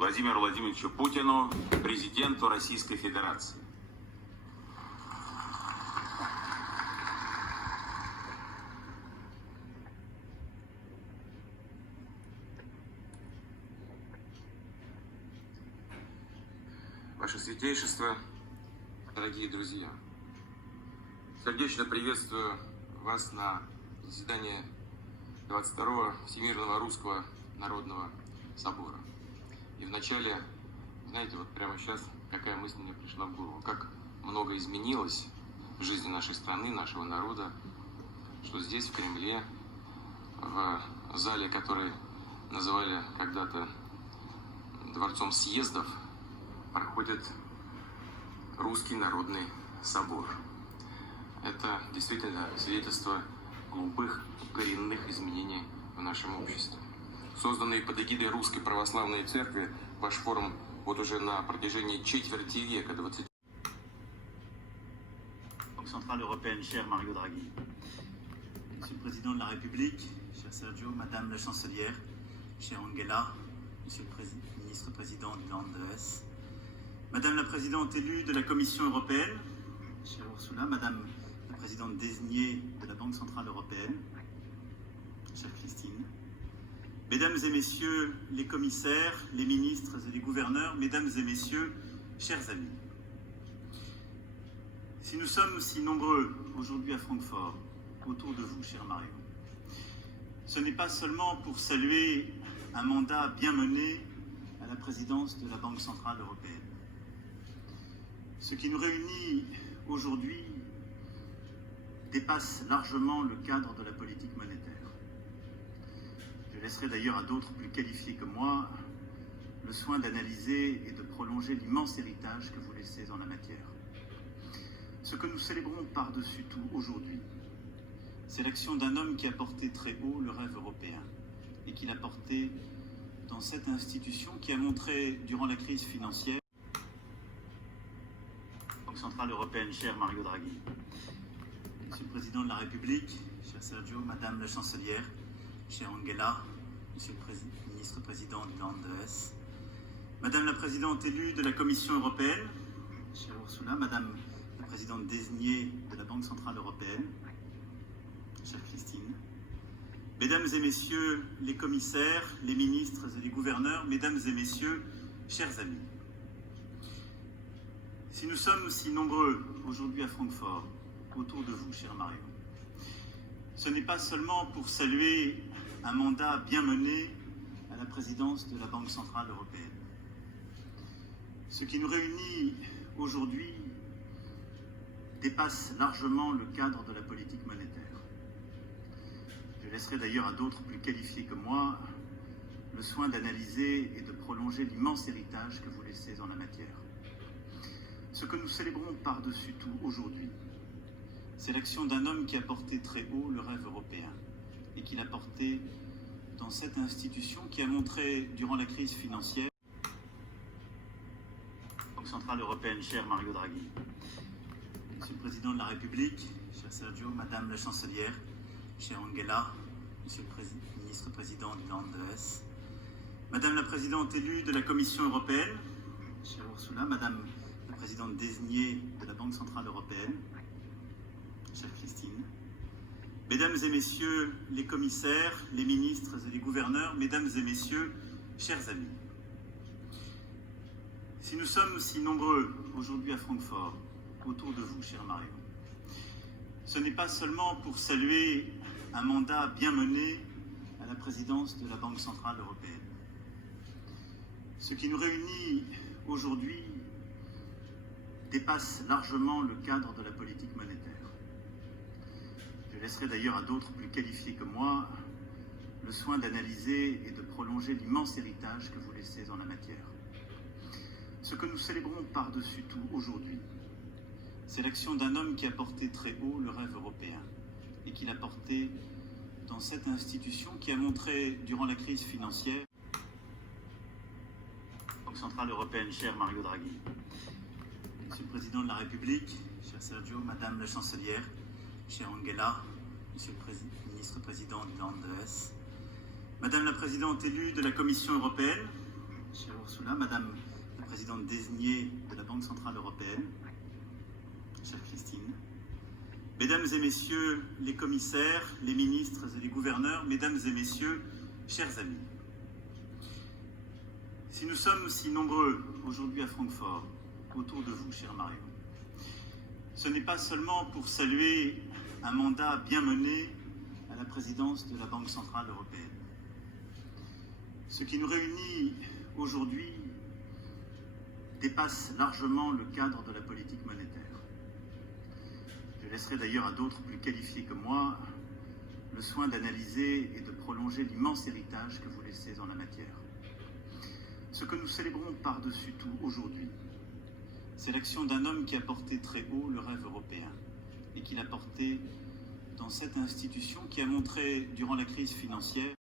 Владимиру Владимировичу Путину, президенту Российской Федерации. Ваше Святейшество, дорогие друзья, сердечно приветствую вас на заседании 22-го Всемирного Русского Народного Собора. И вначале, знаете, вот прямо сейчас какая мысль мне пришла в голову, как много изменилось в жизни нашей страны, нашего народа, что здесь, в Кремле, в зале, который называли когда-то Дворцом съездов, проходит Русский Народный Собор. Это действительно свидетельство глубоких, коренных изменений в нашем обществе. Созданный под эгидой Русской Православной Церкви, ваш форум вот уже на протяжении четверти века, 20... Banque centrale européenne, cher Mario Draghi, Monsieur le Président de la République, cher Sergio, Madame la Chancelière, chère Angela, Monsieur le Ministre-président du Land de Hesse, Madame la Présidente élue de la Commission européenne, chère Ursula, Madame la Présidente désignée de la Banque centrale européenne, chère Christine, Mesdames et Messieurs les commissaires, les ministres et les gouverneurs, Mesdames et Messieurs, chers amis. Si nous sommes si nombreux aujourd'hui à Francfort, autour de vous, cher Mario, ce n'est pas seulement pour saluer un mandat bien mené à la présidence de la Banque centrale européenne. Ce qui nous réunit aujourd'hui dépasse largement le cadre de la politique monétaire. Je laisserai d'ailleurs à d'autres plus qualifiés que moi le soin d'analyser et de prolonger l'immense héritage que vous laissez en la matière. Ce que nous célébrons par-dessus tout aujourd'hui, c'est l'action d'un homme qui a porté très haut le rêve européen et qui l'a porté dans cette institution qui a montré durant la crise financière. Banque centrale européenne, cher Mario Draghi, Monsieur le Président de la République, cher Sergio, Madame la Chancelière, chère Angela, Monsieur le Ministre-président du Land de Hesse, Madame la Présidente élue de la Commission européenne, chère Ursula, Madame la Présidente désignée de la Banque centrale européenne, chère Christine, Mesdames et Messieurs les commissaires, les ministres et les gouverneurs, Mesdames et Messieurs, chers amis. Si nous sommes si nombreux aujourd'hui à Francfort, autour de vous, cher Mario, ce n'est pas seulement pour saluer un mandat bien mené à la présidence de la Banque centrale européenne. Ce qui nous réunit aujourd'hui dépasse largement le cadre de la politique monétaire. Je laisserai d'ailleurs à d'autres plus qualifiés que moi le soin d'analyser et de prolonger l'immense héritage que vous laissez en la matière. Ce que nous célébrons par-dessus tout aujourd'hui, c'est l'action d'un homme qui a porté très haut le rêve européen et qui l'a porté dans cette institution qui a montré durant la crise financière. Banque centrale européenne, cher Mario Draghi, Monsieur le Président de la République, cher Sergio, Madame la Chancelière, chère Angela, Monsieur le Ministre-président du Land de Hesse, Madame la Présidente élue de la Commission européenne, chère Ursula, Madame la Présidente désignée de la Banque centrale européenne, chère Christine, Mesdames et Messieurs les commissaires, les ministres et les gouverneurs, Mesdames et Messieurs, chers amis. Si nous sommes si nombreux aujourd'hui à Francfort, autour de vous, cher Mario, ce n'est pas seulement pour saluer un mandat bien mené à la présidence de la Banque centrale européenne. Ce qui nous réunit aujourd'hui dépasse largement le cadre de la politique monétaire. Je laisserai d'ailleurs à d'autres plus qualifiés que moi le soin d'analyser et de prolonger l'immense héritage que vous laissez en la matière. Ce que nous célébrons par-dessus tout aujourd'hui, c'est l'action d'un homme qui a porté très haut le rêve européen et qui l'a porté dans cette institution qui a montré durant la crise financière. Banque centrale européenne, cher Mario Draghi, Monsieur le Président de la République, cher Sergio, Madame la Chancelière, chère Angela, Monsieur le Ministre-président du Land de Hesse, Madame la Présidente élue de la Commission européenne, chère Ursula, Madame la Présidente désignée de la Banque Centrale Européenne, chère Christine, Mesdames et Messieurs les commissaires, les ministres et les gouverneurs, Mesdames et Messieurs, chers amis. Si nous sommes si nombreux aujourd'hui à Francfort, autour de vous, cher Mario, ce n'est pas seulement pour saluer un mandat bien mené à la présidence de la Banque Centrale Européenne. Ce qui nous réunit aujourd'hui dépasse largement le cadre de la politique monétaire. Je laisserai d'ailleurs à d'autres plus qualifiés que moi le soin d'analyser et de prolonger l'immense héritage que vous laissez en la matière. Ce que nous célébrons par-dessus tout aujourd'hui, c'est l'action d'un homme qui a porté très haut le rêve européen et qui l'a porté dans cette institution qui a montré durant la crise financière